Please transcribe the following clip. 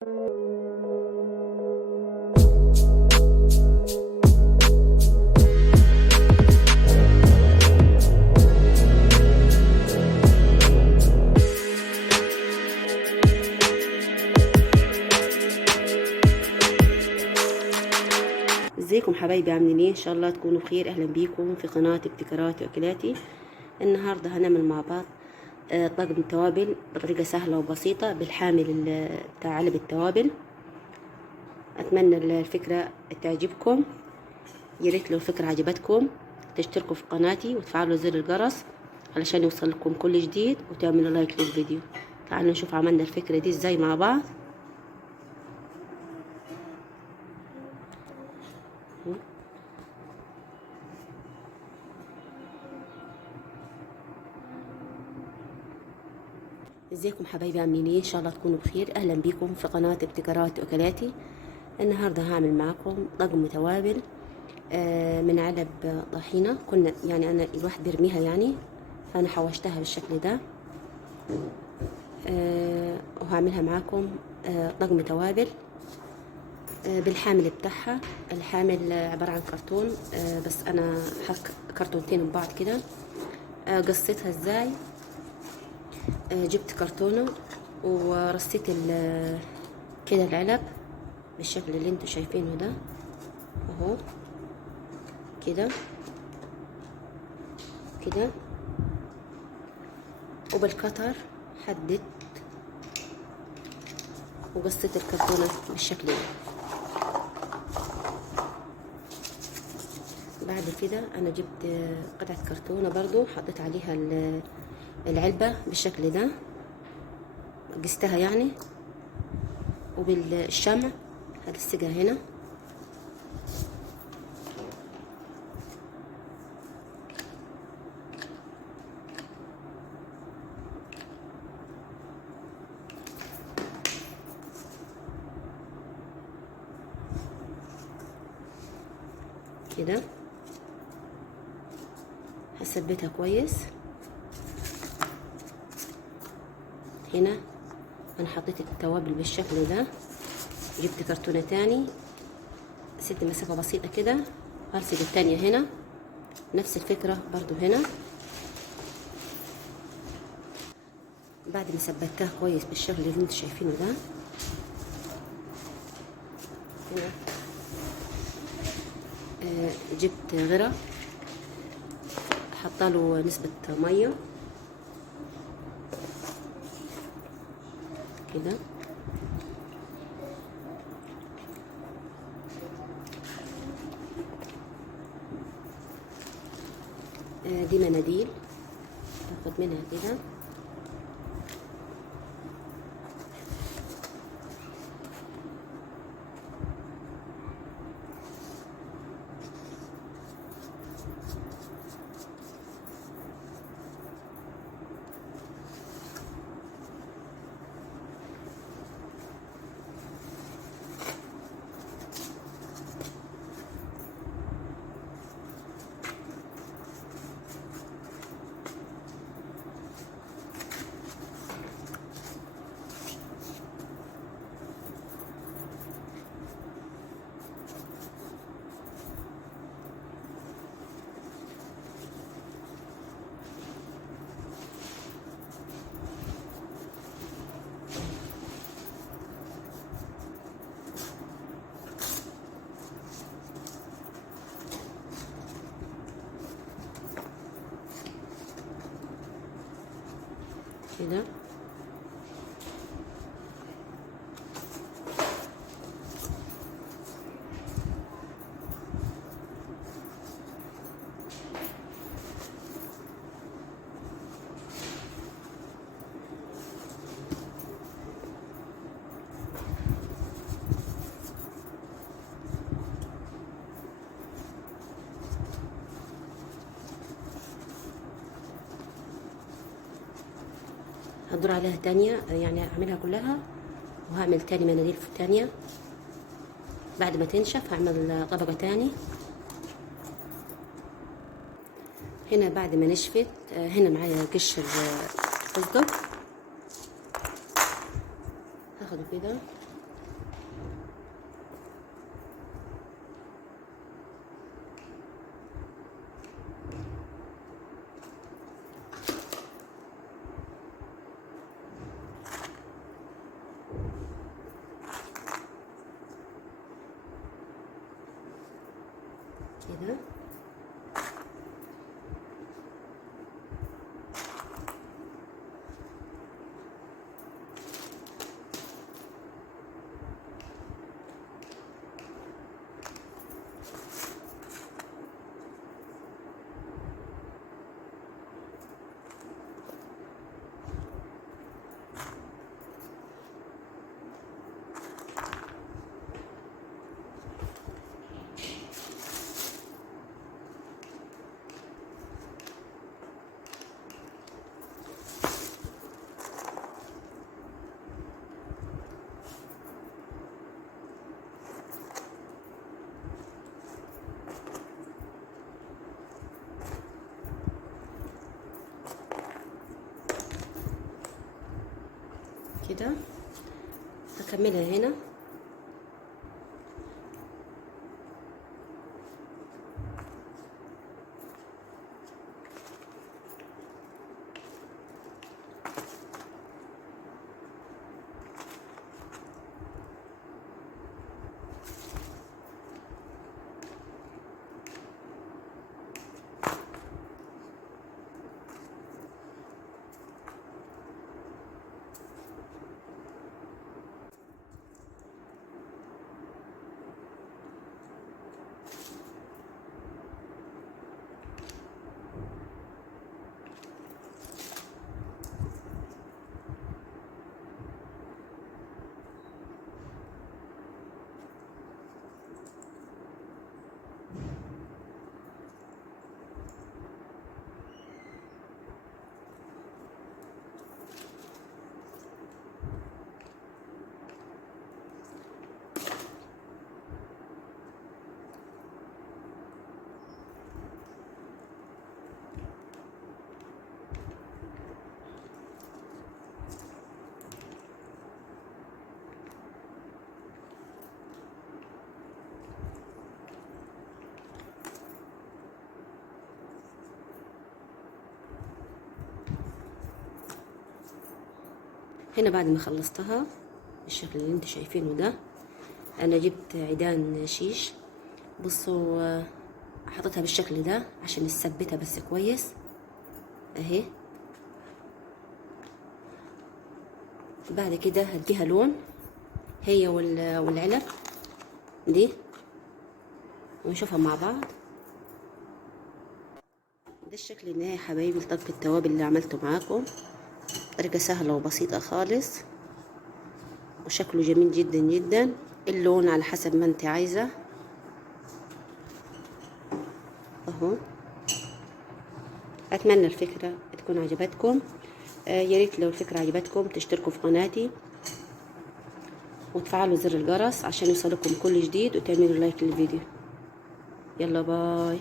ازيكم حبايبي؟ عاملين ايه؟ ان شاء الله تكونوا بخير. اهلا بيكم في قناه ابتكاراتي واكلاتي. النهارده هنعمل مع بعض طاجن توابل بطريقه سهله وبسيطه بالحامل بتاع علب التوابل. اتمنى الفكره تعجبكم. يا ريت لو الفكره عجبتكم تشتركوا في قناتي وتفعلوا زر الجرس علشان يوصل لكم كل جديد، وتعملوا لايك للفيديو. تعالوا نشوف عملنا الفكره دي ازاي مع بعض. ازيكم حبايبي؟ عاملين ايه؟ ان شاء الله تكونوا بخير. اهلا بيكم في قناه ابتكارات واكلاتي. النهارده هعمل معاكم طقم توابل من علب طحينه. كنا يعني انا الواحد بيرميها يعني، فانا حوشتها بالشكل ده. وهعملها معاكم طقم توابل بالحامل بتاعها. الحامل عباره عن كرتون، بس انا حط كرتونتين ببعض كده. قصيتها ازاي؟ جبت كرتونة ورصيت كده العلب بالشكل اللي انتوا شايفينه ده اهو، كده كده. وبالقطر حددت وقصيت الكرتونة بالشكل ده. بعد كده انا جبت قطعة كرتونة برضو حطيت عليها العلبة بالشكل ده، قستها يعني. وبالشمع هلصقها هنا كده. هثبتها كويس. هنا انا حطيت التوابل بالشكل ده. جبت كرتونة تاني سد مسافة بسيطة كده، هلصق التانية هنا. نفس الفكرة برضو هنا. بعد ما ثبتها كويس بالشكل اللي انتوا شايفينه ده، هنا جبت غرة حطاله نسبة مية كده. دي مناديل باخد منها كده. كده هدور عليها تانية، يعني هعملها كلها وهعمل تاني مناديل في تانية. بعد ما تنشف هعمل طبقة تاني. هنا بعد ما نشفت هنا معايا قشر فستق، هاخده كده كده. كده هكملها هنا. هنا بعد ما خلصتها بالشكل اللي انتوا شايفينه ده، انا جبت عيدان شيش. بصوا حطيتها بالشكل ده عشان نثبتها بس كويس اهي. بعد كده هديها لون هي والعلب دي ونشوفها مع بعض. ده الشكل النهائي يا حبايبي لطبخ التوابل اللي عملته معاكم. طريقة سهلة وبسيطة خالص وشكله جميل جدا جدا. اللون على حسب ما انت عايزة اهو. اتمنى الفكرة تكون عجبتكم. يا ريت لو الفكرة عجبتكم تشتركوا في قناتي وتفعلوا زر الجرس عشان يوصلكم كل جديد وتعملوا لايك للفيديو. يلا باي.